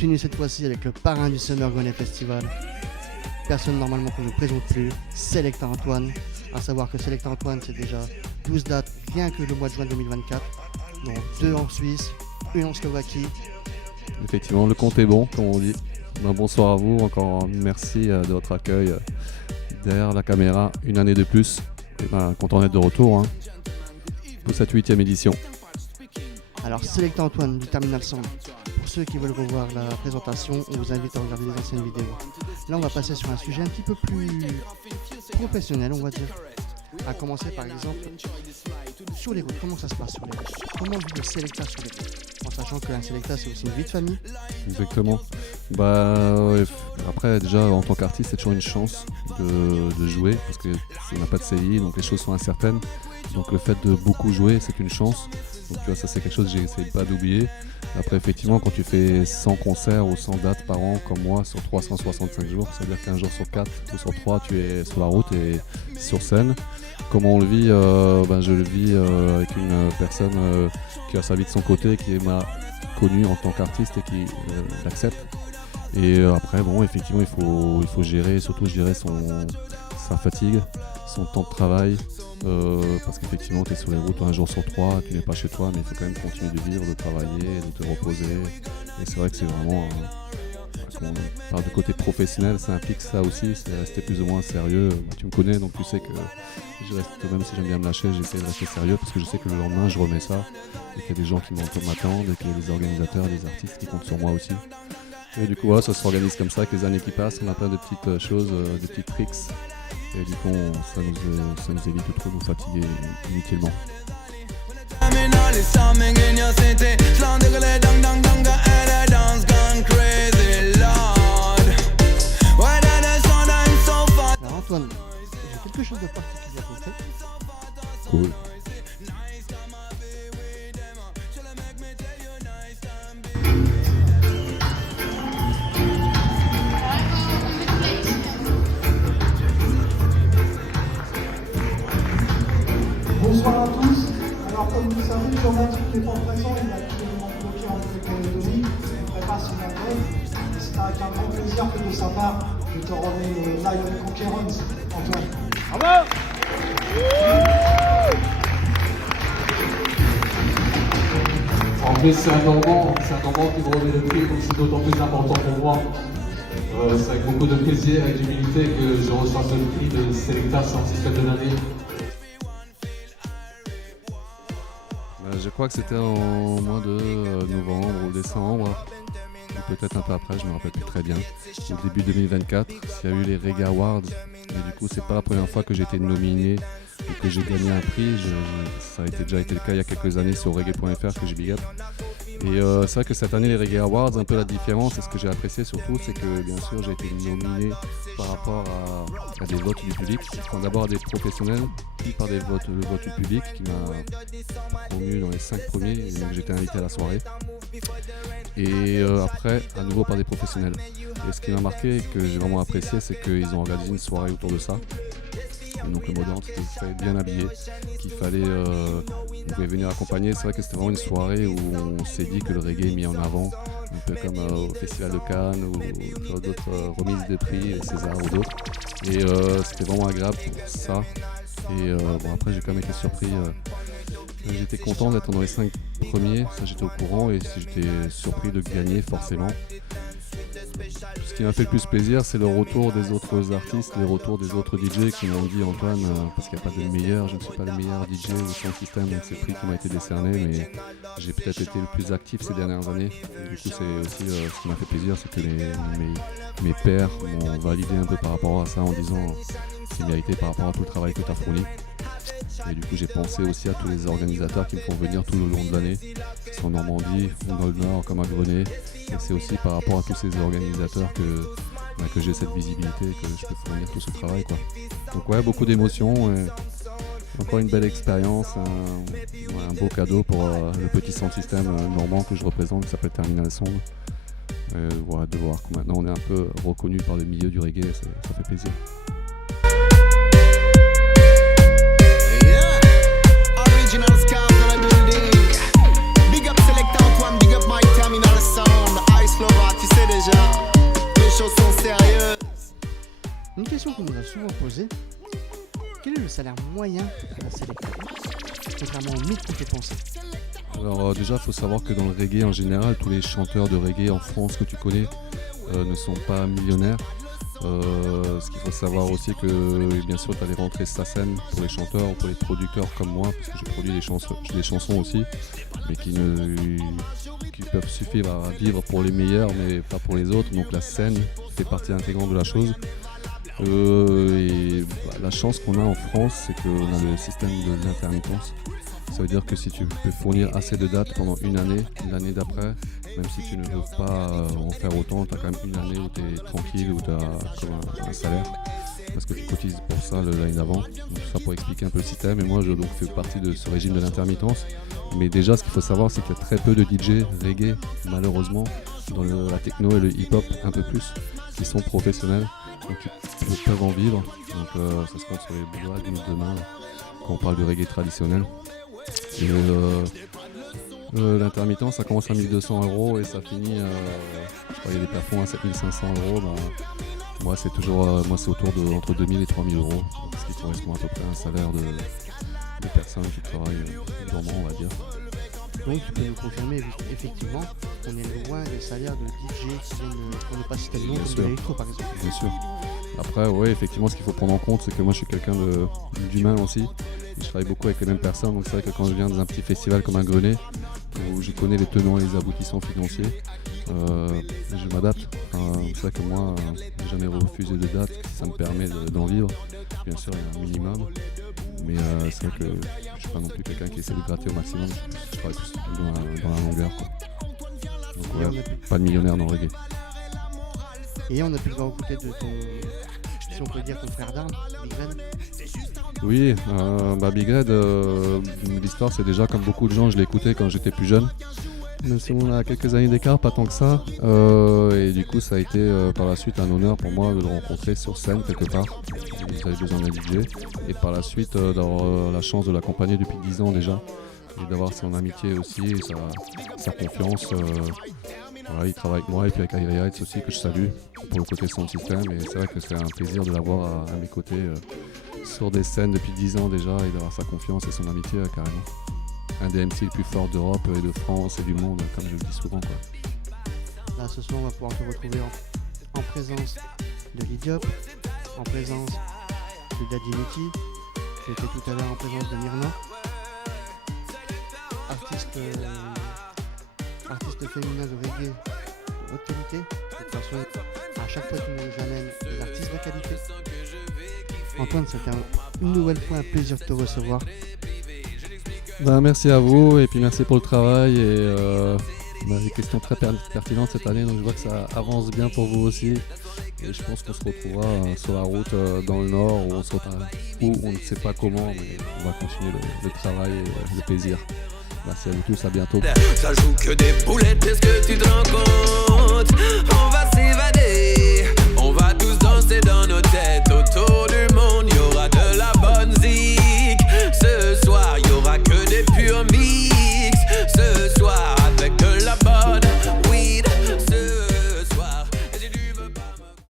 continue cette fois-ci avec le parrain du Summer Gonnet Festival. Personne normalement qu'on ne présente plus, Selecta Antoine. À savoir que Selecta Antoine, c'est déjà 12 dates rien que le mois de juin 2024. Donc 2 en Suisse, 1 en Slovaquie. Effectivement, le compte est bon, comme on dit. Bonsoir à vous, encore merci de votre accueil derrière la caméra, une année de plus. Et content d'être de retour pour cette 8e édition. Alors Selecta Antoine du Terminal 100. Pour ceux qui veulent revoir la présentation, on vous invite à regarder les anciennes vidéos. Là, on va passer sur un sujet un petit peu plus professionnel, on va dire. À commencer par exemple sur les routes. Comment ça se passe sur les routes? Comment vit le Selecta sur les routes? En sachant qu'un Selecta, c'est aussi une vie de famille. Exactement. Ouais. Après, déjà, en tant qu'artiste, c'est toujours une chance de jouer parce qu'on n'a pas de CI, donc les choses sont incertaines. Donc le fait de beaucoup jouer, c'est une chance. Donc tu vois, ça c'est quelque chose que j'essaie pas d'oublier. Après, effectivement, quand tu fais 100 concerts ou 100 dates par an, comme moi, sur 365 jours, ça veut dire qu'un jour sur 4 ou sur 3, tu es sur la route et sur scène. Comment on le vit? Je le vis avec une personne qui a sa vie de son côté, qui m'a connu en tant qu'artiste et qui l'accepte. Et après, bon, effectivement, il faut gérer, surtout je dirais sa fatigue, son temps de travail, parce qu'effectivement tu es sur les routes un jour sur 3, tu n'es pas chez toi, mais il faut quand même continuer de vivre, de travailler, de te reposer. Et c'est vrai que c'est vraiment, quand on parle de côté professionnel, ça implique ça aussi, c'est rester plus ou moins sérieux. Tu me connais, donc tu sais que je reste, même si j'aime bien me lâcher, j'essaie de rester sérieux parce que je sais que le lendemain je remets ça, et qu'il y a des gens qui m'attendent, et qu'il y a des organisateurs, des artistes qui comptent sur moi aussi. Et du coup, voilà, ça s'organise comme ça, avec les années qui passent, on a plein de petites choses, des petits tricks. Et du coup, ça nous évite de trop nous fatiguer inutilement. Alors Antoine, j'ai quelque chose de particulier à te faire. Cool. Bonsoir à tous. Alors comme vous le savez, Jean-Baptiste n'est pas présent, il est actuellement bloqué en Nouvelle-Calédonie, il prépare son appel. C'est avec un grand plaisir que de sa part, je te remets le Lion Conquerors, Antoine. Bravo! En plus, c'est un Normand qui me remet le prix, donc c'est d'autant plus important pour moi. C'est avec beaucoup de plaisir et d'humilité que je reçois ce prix de Selecta Artiste de l'année. Je crois que c'était en mois de novembre ou décembre, ou peut-être un peu après, je ne me rappelle plus très bien. Au début 2024, il y a eu les Reggae Awards, et du coup c'est pas la première fois que j'ai été nominé ou que j'ai gagné un prix. Ça a déjà été le cas il y a quelques années sur reggae.fr que j'ai big up. Et c'est vrai que cette année les Reggae Awards, un peu la différence, et ce que j'ai apprécié surtout, c'est que bien sûr j'ai été nominé par rapport à des votes du public, enfin, d'abord à des professionnels, puis par le vote du public qui m'a promu dans les 5 premiers, et donc j'étais invité à la soirée. Et après, à nouveau par des professionnels. Et ce qui m'a marqué et que j'ai vraiment apprécié, c'est qu'ils ont organisé une soirée autour de ça. Et donc le mot d'ordre, c'était qu'il fallait bien habillé, qu'il fallait vous pouvez venir accompagner. C'est vrai que c'était vraiment une soirée où on s'est dit que le reggae est mis en avant, un peu comme au Festival de Cannes ou sur d'autres remises de prix, les César ou d'autres. Et c'était vraiment agréable pour ça. Et bon, après j'ai quand même été surpris. J'étais content d'être dans les 5 premiers, ça j'étais au courant, et j'étais surpris de gagner forcément. Ce qui m'a fait le plus plaisir, c'est le retour des autres artistes, les retours des autres DJ qui m'ont dit Antoine, parce qu'il n'y a pas de meilleur, je ne suis pas le meilleur DJ au son système, donc c'est le prix qui m'a été décerné, mais j'ai peut-être été le plus actif ces dernières années. Du coup, c'est aussi ce qui m'a fait plaisir, c'est que mes pairs m'ont validé un peu par rapport à ça en disant c'est mérité par rapport à tout le travail que tu as fourni. Et du coup j'ai pensé aussi à tous les organisateurs qui me font venir tout le long de l'année, que ce soit en Normandie, ou dans le Nord comme à Grenay. Et c'est aussi par rapport à tous ces organisateurs que j'ai cette visibilité, que je peux fournir tout ce travail, quoi. Donc ouais, beaucoup d'émotions, encore une belle expérience, un beau cadeau pour le petit sound system normand que je représente, qui s'appelle Terminal 100. Voilà, de voir que maintenant on est un peu reconnu par le milieu du reggae, ça fait plaisir. Original scars dans la building. Big up Selecta Antoine, big up my Terminal Sound. Ice Love Artist. sérieux. Une question qu'on nous a souvent posée, quel est le salaire moyen à la Selecta? Contrairement au mythe qui fait penser. Alors déjà, il faut savoir que dans le reggae en général, tous les chanteurs de reggae en France que tu connais ne sont pas millionnaires. Ce qu'il faut savoir aussi que bien sûr tu as les rentrées SACEM pour les chanteurs ou pour les producteurs comme moi, parce que je produis des chansons aussi, mais qui peuvent suffire à vivre pour les meilleurs mais pas pour les autres. Donc la scène fait partie intégrante de la chose. La chance qu'on a en France, c'est qu'on a le système de l'intermittence. Ça veut dire que si tu peux fournir assez de dates pendant une année, l'année d'après, même si tu ne veux pas en faire autant, tu as quand même une année où tu es tranquille, où tu as un salaire, parce que tu cotises pour ça l'année d'avant. Donc ça pour expliquer un peu le système. Et moi, je donc, fais partie de ce régime de l'intermittence. Mais déjà, ce qu'il faut savoir, c'est qu'il y a très peu de DJ reggae, malheureusement, dans la techno et le hip-hop un peu plus, qui sont professionnels, donc qui peuvent en vivre. Donc ça se compte sur les doigts de main quand on parle du reggae traditionnel. Et l'intermittent, ça commence à 1200 € et ça finit, je crois qu'il y a des plafonds à 7500 €. Moi, c'est toujours, c'est autour de entre 2000 et 3000 €, ce qui correspond à peu près à un salaire de personnes qui travaillent durement, on va dire. Donc tu peux nous confirmer effectivement qu'on est loin des salaires de DJ qui viennent, pour ne pas citer le nom, Bien comme sûr. de l'électro par exemple. Bien sûr. Après, ouais, effectivement, ce qu'il faut prendre en compte, c'est que moi, je suis quelqu'un d'humain aussi. Et je travaille beaucoup avec les mêmes personnes. Donc, c'est vrai que quand je viens dans un petit festival comme un Grenet, où je connais les tenants et les aboutissants financiers, je m'adapte. C'est vrai que moi, j'ai jamais refusé de date. Ça me permet d'en vivre. Bien sûr, il y a un minimum. Mais c'est vrai que je ne suis pas non plus quelqu'un qui essaie de gratter au maximum. Je travaille plus dans la longueur, quoi. Donc, ouais, pas de millionnaire dans le reggae. Et on a pu le voir aux côtés de ton, si on peut dire, ton frère d'armes, Big Red. Oui, Big Red, l'histoire c'est déjà comme beaucoup de gens, je l'ai écouté quand j'étais plus jeune. Même si on a quelques années d'écart, pas tant que ça. Et du coup ça a été par la suite un honneur pour moi de le rencontrer sur scène quelque part. J'avais besoin d'un DJ. Et par la suite d'avoir la chance de l'accompagner depuis 10 ans déjà. Et d'avoir son amitié aussi et sa confiance. Voilà, il travaille avec moi et puis avec Irie Heights aussi que je salue pour le côté sound system. Et c'est vrai que c'est un plaisir de l'avoir à mes côtés sur des scènes depuis 10 ans déjà et d'avoir sa confiance et son amitié carrément. Un des MC les plus forts d'Europe et de France et du monde, comme je le dis souvent, quoi. Là ce soir on va pouvoir te retrouver en présence de Lidiop, en présence de Daddy Nicky, tu étais tout à l'heure en présence de Myrna, artiste féminin de reggae de haute qualité. De toute façon, à chaque fois tu nous amènes des artistes de qualité. Antoine, c'était une nouvelle fois un plaisir de te recevoir. Merci à vous et puis merci pour le travail et des questions très pertinentes cette année, donc je vois que ça avance bien pour vous aussi et je pense qu'on se retrouvera sur la route dans le nord où on ne sait pas comment, mais on va continuer le travail et le plaisir. Merci à vous tous, à bientôt. Ça joue que des boulettes, est-ce que tu te rends compte? On va s'évader.